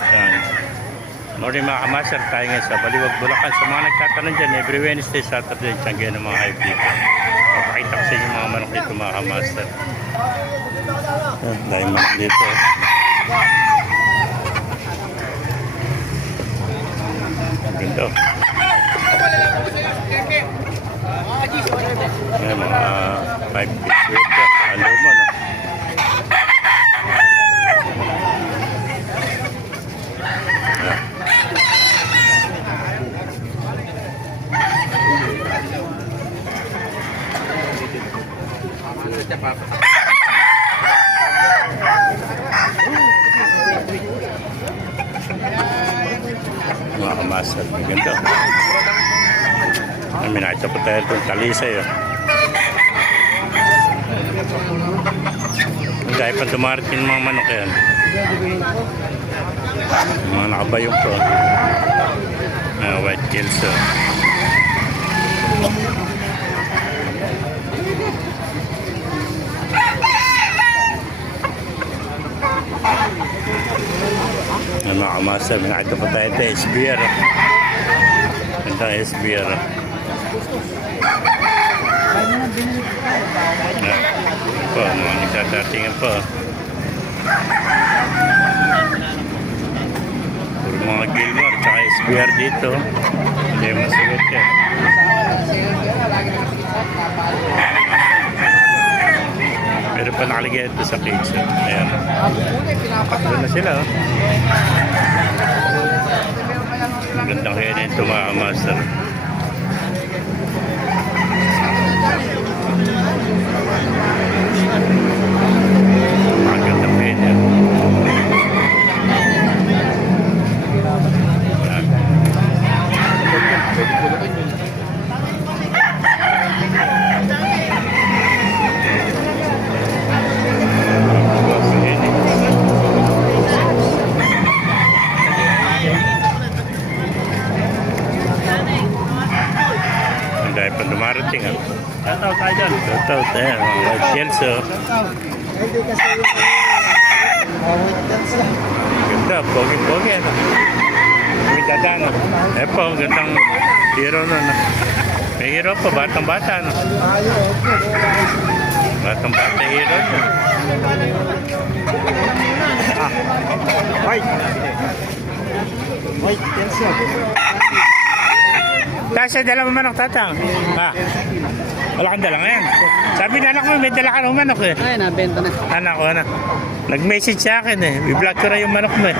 Yan. Morning mga kamaster, tayo ngayon sa Baliwag, Bulacan. Sa mga nagtatanong dyan, every Wednesday, Saturday, tiyangge ng mga hype dito. Papakita ko sa inyo mga manok dito mga kamaster. Yan, dahil manok dito. Ganda. Yan, mga 5 piece weight yan. Ano mo, no? Mga kamaster. Ganda. Ay, minakita po tayo itong talisay. Oh. Dahil pa dumarating mga manok yan. Mga nakabayong po. Uh, white gills. Oh. Yan mga kamaster. Minakita po tayo ito. SBR. Ganda SBR. Po, mga nagdadatingan po. Puro mga Gilmore, tsaka SBR dito. Hindi mo sagot yan. Pa nakalagay ito sa cage. Ayan. Takbo na sila. Oh. Ang Gandang kaya nito mga master. Ang gandang kaya niya. Ayan. Ang dahil pa dumarating ah. Tataw tayo dyan. Totoo, tayo. Mga white oh. Hindi kasi yung sa Ganda, pogi-pogi ano. May dadaan ah. Eh po, ang gandang hero nun ah. May hero pa, batang-bata no. Batang-bata hero niya. Ah. White. White, yes Tasha, dala mo manok tatang. Ha? Wala kang dala ngayon. Sabi na anak mo, may dala ka ng manok eh. Ay, nabenta na. Anak ko, anak. Nag-message sa akin eh. I-vlog ko na yung manok mo eh.